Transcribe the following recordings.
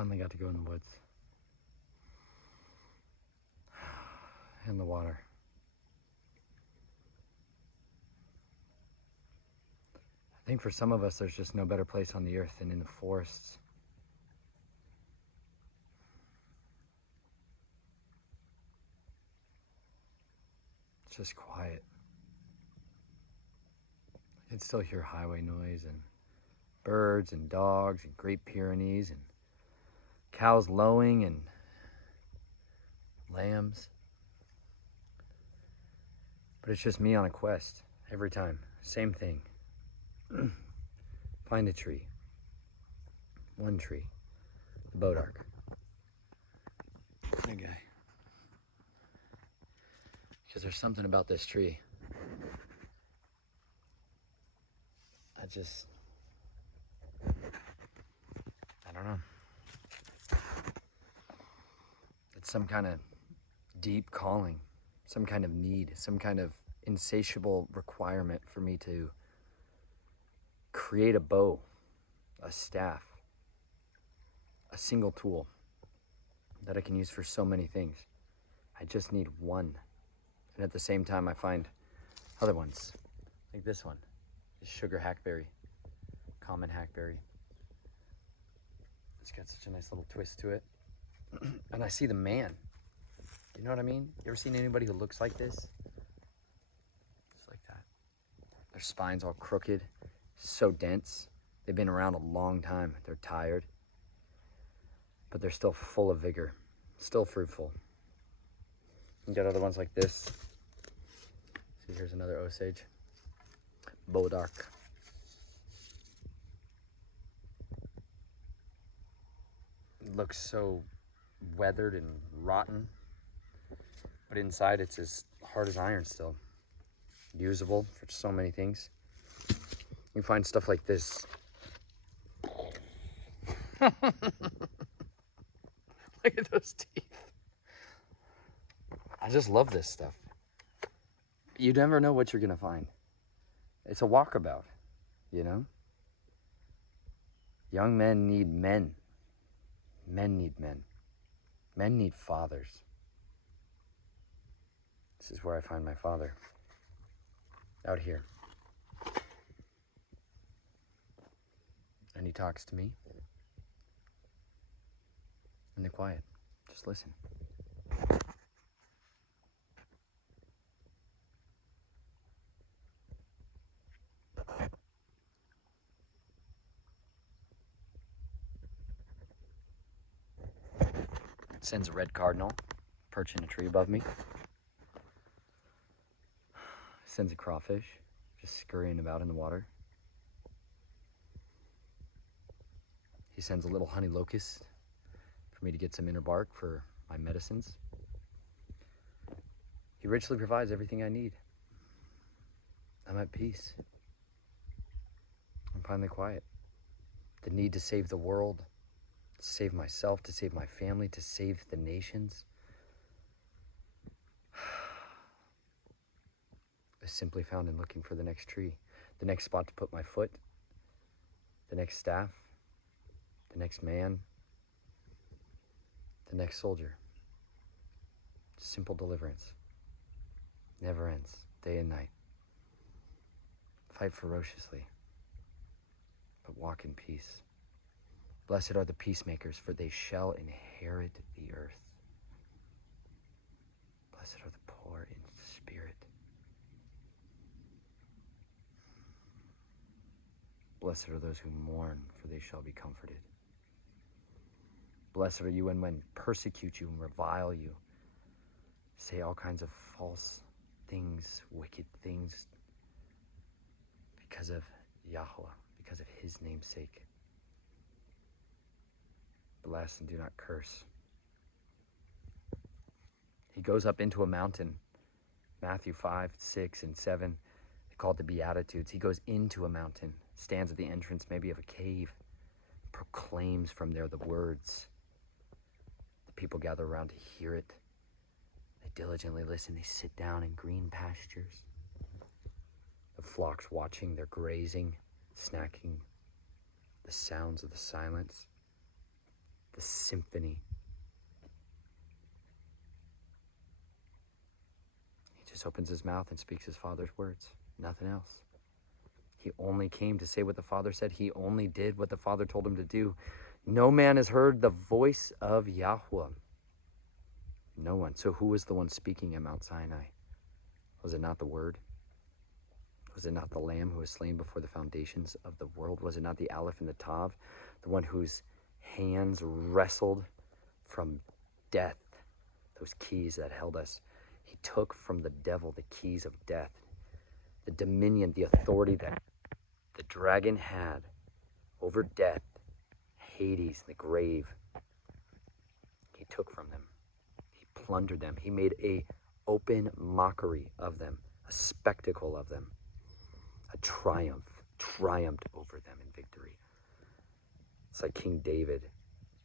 finally got to go in the woods. In the water. I think for some of us, there's just no better place on the earth than in the forests. It's just quiet. I can still hear highway noise and birds and dogs and Great Pyrenees and cows lowing and lambs. But it's just me on a quest every time. Same thing. Find a tree. One tree. The boat arc. Okay. Because there's something about this tree. I don't know. It's some kind of deep calling, some kind of need, some kind of insatiable requirement for me to create a bow, a staff, a single tool that I can use for so many things. I just need one. And at the same time, I find other ones, like this one, this sugar hackberry, common hackberry. It's got such a nice little twist to it. And I see the man. You know what I mean? You ever seen anybody who looks like this? Just like that. Their spine's all crooked, so dense. They've been around a long time. They're tired, but they're still full of vigor, still fruitful. You got other ones like this. See, here's another Osage. Bodark. It looks so weathered and rotten, but inside it's as hard as iron still. Usable for so many things. You find stuff like this. Look at those teeth. I just love this stuff. You never know what you're gonna find. It's a walkabout, you know? Young men need men. Men need men. Men need fathers. This is where I find my father. Out here. And he talks to me. In the quiet. Just listen. Sends a red cardinal perching a tree above me. Sends a crawfish just scurrying about in the water. He sends a little honey locust for me to get some inner bark for my medicines. He richly provides everything I need. I'm at peace. I'm finally quiet. The need to save the world, to save myself, to save my family, to save the nations is simply found in looking for the next tree, the next spot to put my foot, the next staff, the next man, the next soldier. Simple deliverance. Never ends, day and night. Fight ferociously, but walk in peace. Blessed are the peacemakers, for they shall inherit the earth. Blessed are the poor in spirit. Blessed are those who mourn, for they shall be comforted. Blessed are you when persecute you and revile you, say all kinds of false things, wicked things, because of Yahweh, because of his name's sake. Bless and do not curse. He goes up into a mountain. Matthew 5, 6, and 7, they call it the Beatitudes. He goes into a mountain, stands at the entrance maybe of a cave, proclaims from there the words. The people gather around to hear it. They diligently listen. They sit down in green pastures. The flocks watching, they're grazing, snacking, the sounds of the silence. the symphony. He just opens his mouth and speaks his Father's words, nothing else. He only came to say what the Father said. He only did what the Father told him to do. No man has heard the voice of Yahweh. No one. So who was the one speaking at Mount Sinai? Was it not the Word? Was it not the Lamb who was slain before the foundations of the world? Was it not the Aleph and the Tav, the one whose hands wrestled from death, those keys that held us? He took from the devil the keys of death, the dominion, the authority that the dragon had over death, Hades, the grave. He took from them. He plundered them. He made a open mockery of them, a spectacle of them, a triumphed over them in victory. It's like King David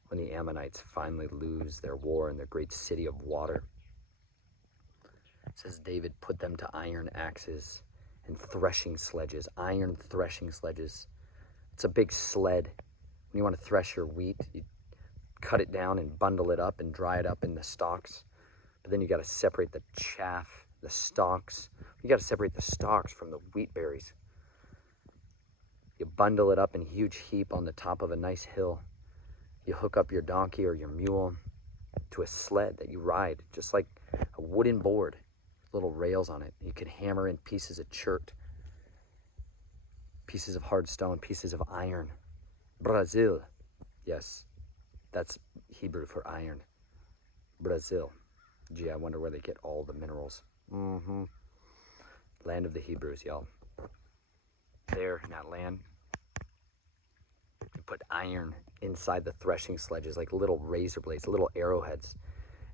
when the Ammonites finally lose their war in their great city of water. It says David put them to iron axes and threshing sledges, iron threshing sledges. It's a big sled. When you want to thresh your wheat, you cut it down and bundle it up and dry it up in the stalks. But then you got to separate the chaff, the stalks. You got to separate the stalks from the wheat berries. You bundle it up in a huge heap on the top of a nice hill. You hook up your donkey or your mule to a sled that you ride, just like a wooden board, little rails on it. You can hammer in pieces of chert, pieces of hard stone, pieces of iron. Brazil. Yes, that's Hebrew for iron. Brazil. Gee, I wonder where they get all the minerals. Land of the Hebrews, y'all. There in that land, you put iron inside the threshing sledges, like little razor blades, little arrowheads.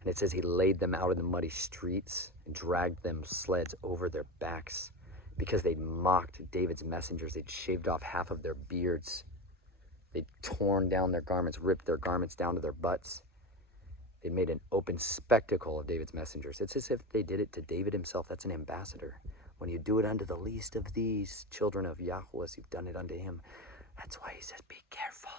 And it says he laid them out in the muddy streets and dragged them sleds over their backs because they'd mocked David's messengers. They'd shaved off half of their beards. They'd torn down their garments, ripped their garments down to their butts. They made an open spectacle of David's messengers. It's as if they did it to David himself. That's an ambassador. When you do it unto the least of these children of Yahweh, you've done it unto him. That's why he says, be careful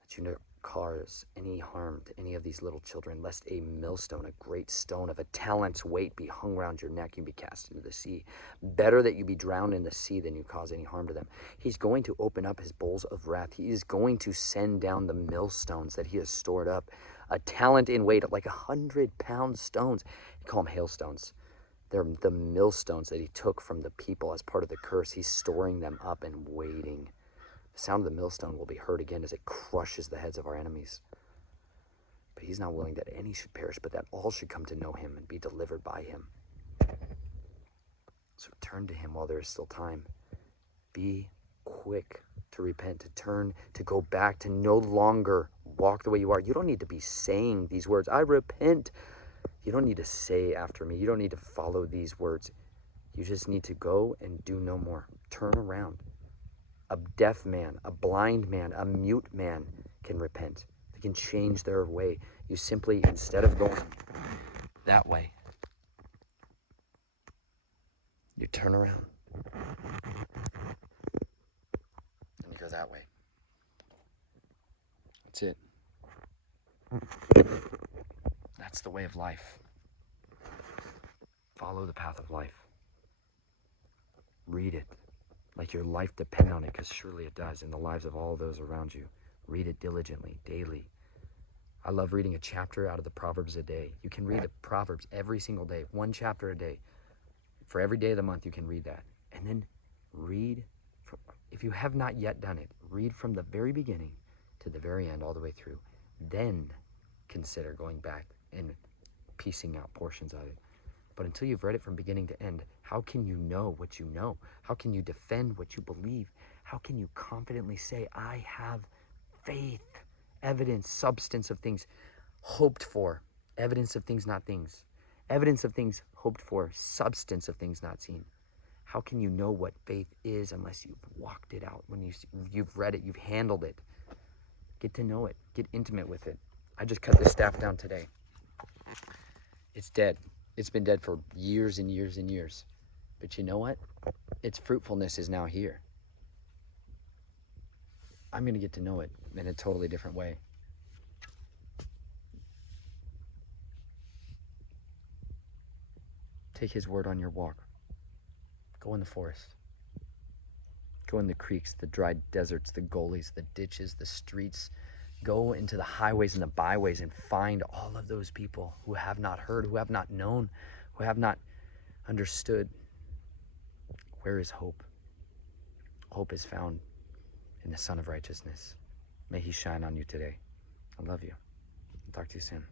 that you don't cause any harm to any of these little children, lest a millstone, a great stone of a talent's weight, be hung round your neck and be cast into the sea. Better that you be drowned in the sea than you cause any harm to them. He's going to open up his bowls of wrath. He is going to send down the millstones that he has stored up, a talent in weight, like 100-pound stones. You call them hailstones. They're the millstones that he took from the people as part of the curse. He's storing them up and waiting. The sound of the millstone will be heard again as it crushes the heads of our enemies. But he's not willing that any should perish, but that all should come to know him and be delivered by him. So turn to him while there is still time. Be quick to repent, to turn, to go back, to no longer walk the way you are. You don't need to be saying these words, I repent. You don't need to say after me. You don't need to follow these words. You just need to go and do no more. Turn around. A deaf man, a blind man, a mute man can repent. They can change their way. You simply, instead of going that way, you turn around and you go that way. That's it. That's the way of life. Follow the path of life. Read it like your life depends on it, because surely it does, in the lives of all those around you. Read it diligently, daily. I love reading a chapter out of the Proverbs a day. You can read the Proverbs every single day, one chapter a day. For every day of the month, you can read that. And then read, if you have not yet done it, read from the very beginning to the very end, all the way through. Then consider going back and piecing out portions of it. But until you've read it from beginning to end, how can you know what you know? How can you defend what you believe? How can you confidently say, I have faith, evidence, substance of things hoped for, evidence of things not things, evidence of things hoped for, substance of things not seen? How can you know what faith is unless you've walked it out? When you've read it, you've handled it. Get to know it. Get intimate with it. I just cut this staff down today. It's dead. It's been dead for years and years and years. But you know what? Its fruitfulness is now here. I'm going to get to know it in a totally different way. Take his word on your walk. Go in the forest. Go in the creeks, the dry deserts, the gullies, the ditches, the streets. Go into the highways and the byways and find all of those people who have not heard, who have not known, who have not understood. Where is hope? Hope is found in the Son of Righteousness. May he shine on you today. I love you. I'll talk to you soon.